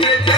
Thank you.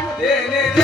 Yeah.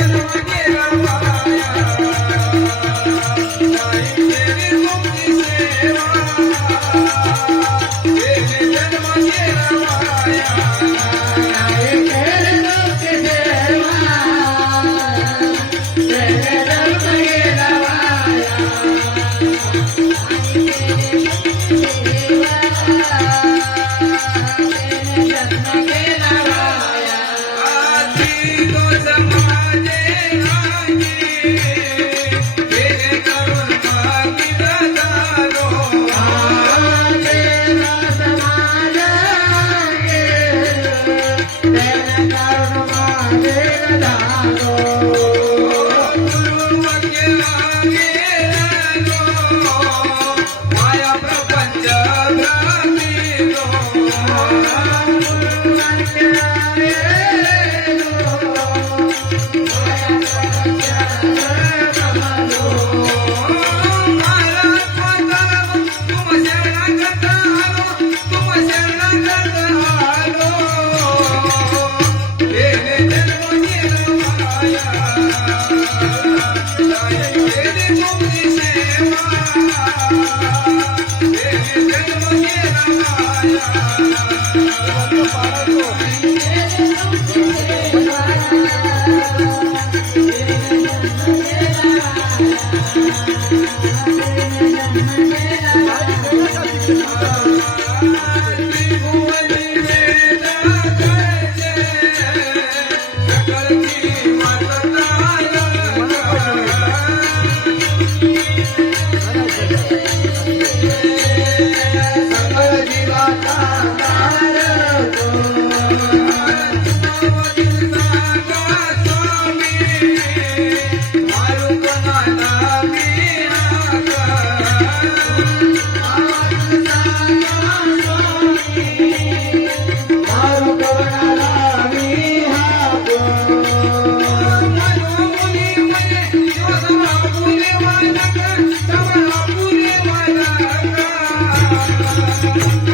二十 Thank you.